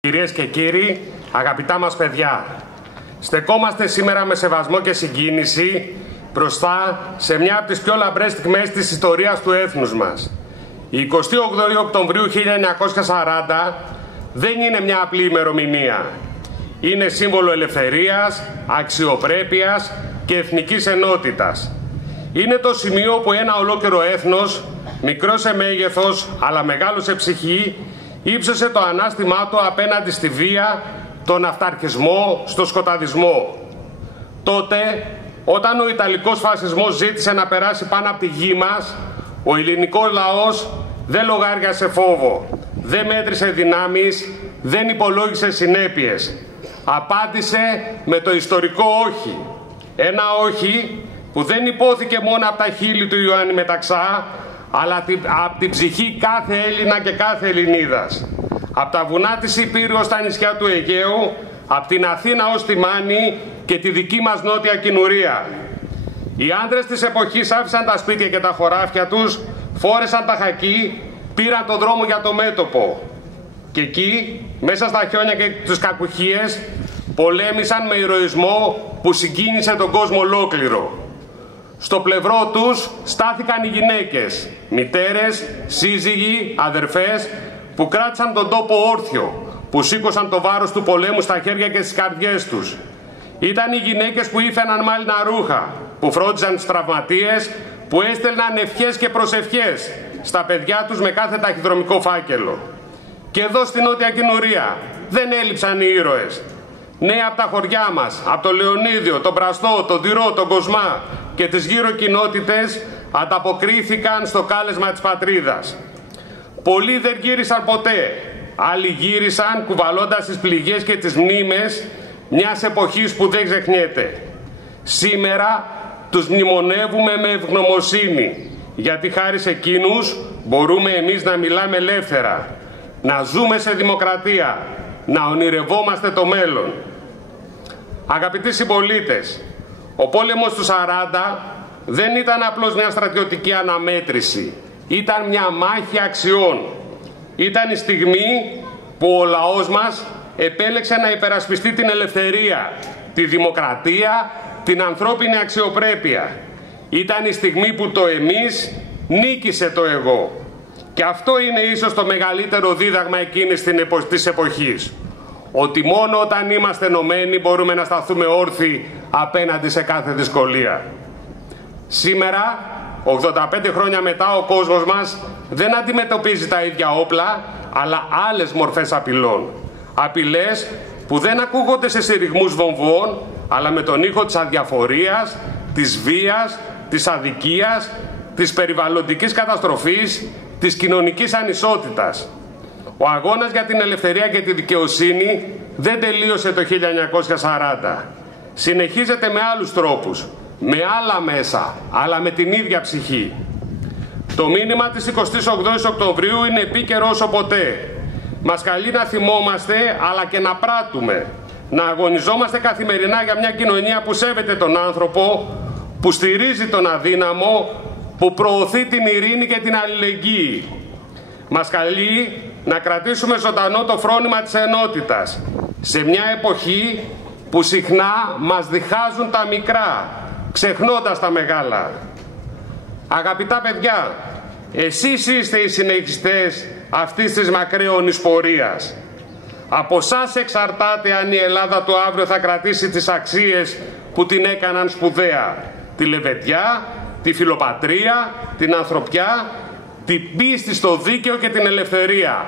Κυρίες και κύριοι, αγαπητά μας παιδιά, στεκόμαστε σήμερα με σεβασμό και συγκίνηση μπροστά σε μια από τις πιο λαμπρές στιγμές της ιστορίας του έθνους μας. Η 28η Οκτωβρίου 1940 δεν είναι μια απλή ημερομηνία. Είναι σύμβολο ελευθερίας, αξιοπρέπειας και εθνικής ενότητας. Είναι το σημείο που ένα ολόκληρο έθνος, μικρό σε μέγεθος αλλά μεγάλο σε ψυχή, ύψωσε το ανάστημά του απέναντι στη βία, τον αυταρχισμό, στο σκοταδισμό. Τότε, όταν ο Ιταλικός φασισμός ζήτησε να περάσει πάνω από τη γη μας, ο ελληνικός λαός δεν λογάριασε φόβο, δεν μέτρησε δυνάμεις, δεν υπολόγισε συνέπειες. Απάντησε με το ιστορικό όχι. Ένα όχι που δεν υπόθηκε μόνο από τα χείλη του Ιωάννη Μεταξά, αλλά από την ψυχή κάθε Έλληνα και κάθε Ελληνίδας. Από τα βουνά της Υπήρου ως τα νησιά του Αιγαίου, από την Αθήνα ως τη Μάνη και τη δική μας νότια Κινουρία. Οι άντρες της εποχής άφησαν τα σπίτια και τα χωράφια τους, φόρεσαν τα χακί, πήραν τον δρόμο για το μέτωπο. Και εκεί, μέσα στα χιόνια και τις κακουχίες, πολέμησαν με ηρωισμό που συγκίνησε τον κόσμο ολόκληρο. Στο πλευρό τους στάθηκαν οι γυναίκες, μητέρες, σύζυγοι, αδερφές, που κράτησαν τον τόπο όρθιο, που σήκωσαν το βάρος του πολέμου στα χέρια και στις καρδιές τους. Ήταν οι γυναίκες που ήφαιναν μάλινα ρούχα, που φρόντιζαν τους τραυματίες, που έστελναν ευχές και προσευχές στα παιδιά τους με κάθε ταχυδρομικό φάκελο. Και εδώ στην Νότια Κινουρία δεν έλειψαν οι ήρωες. Νέοι από τα χωριά μας, από το Λεωνίδιο, τον Πραστό, τον Τυρό, τον Κοσμά και τις γύρω κοινότητες ανταποκρίθηκαν στο κάλεσμα της πατρίδας. Πολλοί δεν γύρισαν ποτέ, άλλοι γύρισαν κουβαλώντας τις πληγές και τις μνήμες μιας εποχής που δεν ξεχνιέται. Σήμερα τους μνημονεύουμε με ευγνωμοσύνη, γιατί χάρη σε εκείνους μπορούμε εμείς να μιλάμε ελεύθερα, να ζούμε σε δημοκρατία, να ονειρευόμαστε το μέλλον. Αγαπητοί συμπολίτες, ο πόλεμος του 40 δεν ήταν απλώς μια στρατιωτική αναμέτρηση. Ήταν μια μάχη αξιών. Ήταν η στιγμή που ο λαός μας επέλεξε να υπερασπιστεί την ελευθερία, τη δημοκρατία, την ανθρώπινη αξιοπρέπεια. Ήταν η στιγμή που το εμείς νίκησε το εγώ. Και αυτό είναι ίσως το μεγαλύτερο δίδαγμα εκείνης της εποχής. Ότι μόνο όταν είμαστε ενωμένοι μπορούμε να σταθούμε όρθιοι απέναντι σε κάθε δυσκολία. Σήμερα, 85 χρόνια μετά, ο κόσμος μας δεν αντιμετωπίζει τα ίδια όπλα, αλλά άλλες μορφές απειλών. Απειλές που δεν ακούγονται σε συρριγμούς βομβών, αλλά με τον ήχο της αδιαφορίας, της βίας, της αδικίας, της περιβαλλοντικής καταστροφής, της κοινωνικής ανισότητας. Ο αγώνας για την ελευθερία και τη δικαιοσύνη δεν τελείωσε το 1940. Συνεχίζεται με άλλους τρόπους, με άλλα μέσα, αλλά με την ίδια ψυχή. Το μήνυμα της 28ης Οκτωβρίου είναι επίκαιρο όσο ποτέ. Μας καλεί να θυμόμαστε, αλλά και να πράττουμε. Να αγωνιζόμαστε καθημερινά για μια κοινωνία που σέβεται τον άνθρωπο, που στηρίζει τον αδύναμο, που προωθεί την ειρήνη και την αλληλεγγύη. Μας καλεί να κρατήσουμε ζωντανό το φρόνημα της ενότητας, σε μια εποχή που συχνά μας διχάζουν τα μικρά, ξεχνώντας τα μεγάλα. Αγαπητά παιδιά, εσείς είστε οι συνεχιστές αυτής της μακραίωνης πορείας. Από εσάς εξαρτάται αν η Ελλάδα του αύριο θα κρατήσει τις αξίες που την έκαναν σπουδαία. Τη λεβεντιά, τη φιλοπατρία, την ανθρωπιά, την πίστη στο δίκαιο και την ελευθερία.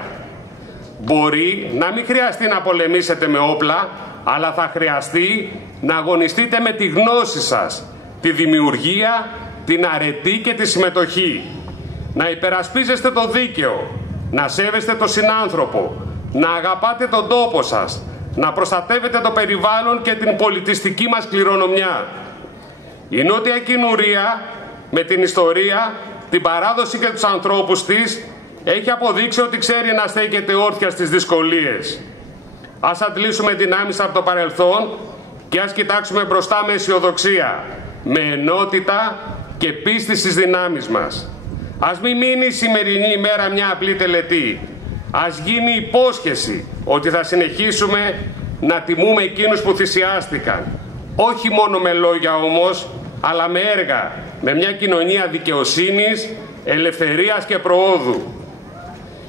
Μπορεί να μην χρειαστεί να πολεμήσετε με όπλα, αλλά θα χρειαστεί να αγωνιστείτε με τη γνώση σας, τη δημιουργία, την αρετή και τη συμμετοχή. Να υπερασπίζεστε το δίκαιο, να σέβεστε τον συνάνθρωπο, να αγαπάτε τον τόπο σας, να προστατεύετε το περιβάλλον και την πολιτιστική μας κληρονομιά. Η Νότια Κινουρία, με την ιστορία, την παράδοση και τους ανθρώπους της, έχει αποδείξει ότι ξέρει να στέκεται όρθια στις δυσκολίες. Ας αντλήσουμε δυνάμεις από το παρελθόν και ας κοιτάξουμε μπροστά με αισιοδοξία, με ενότητα και πίστη στις δυνάμεις μας. Ας μην μείνει η σημερινή ημέρα μια απλή τελετή. Ας γίνει υπόσχεση ότι θα συνεχίσουμε να τιμούμε εκείνους που θυσιάστηκαν. Όχι μόνο με λόγια όμως, αλλά με έργα, με μια κοινωνία δικαιοσύνης, ελευθερίας και προόδου.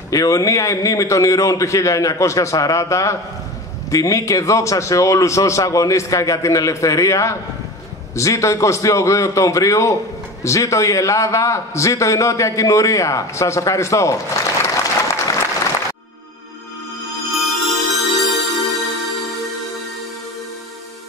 Αιωνία η μνήμη των ηρώων του 1940, τιμή και δόξα σε όλους όσους αγωνίστηκαν για την ελευθερία. Ζήτω 28 Οκτωβρίου, ζήτω η Ελλάδα, ζήτω η Νότια Κινουρία. Σας ευχαριστώ.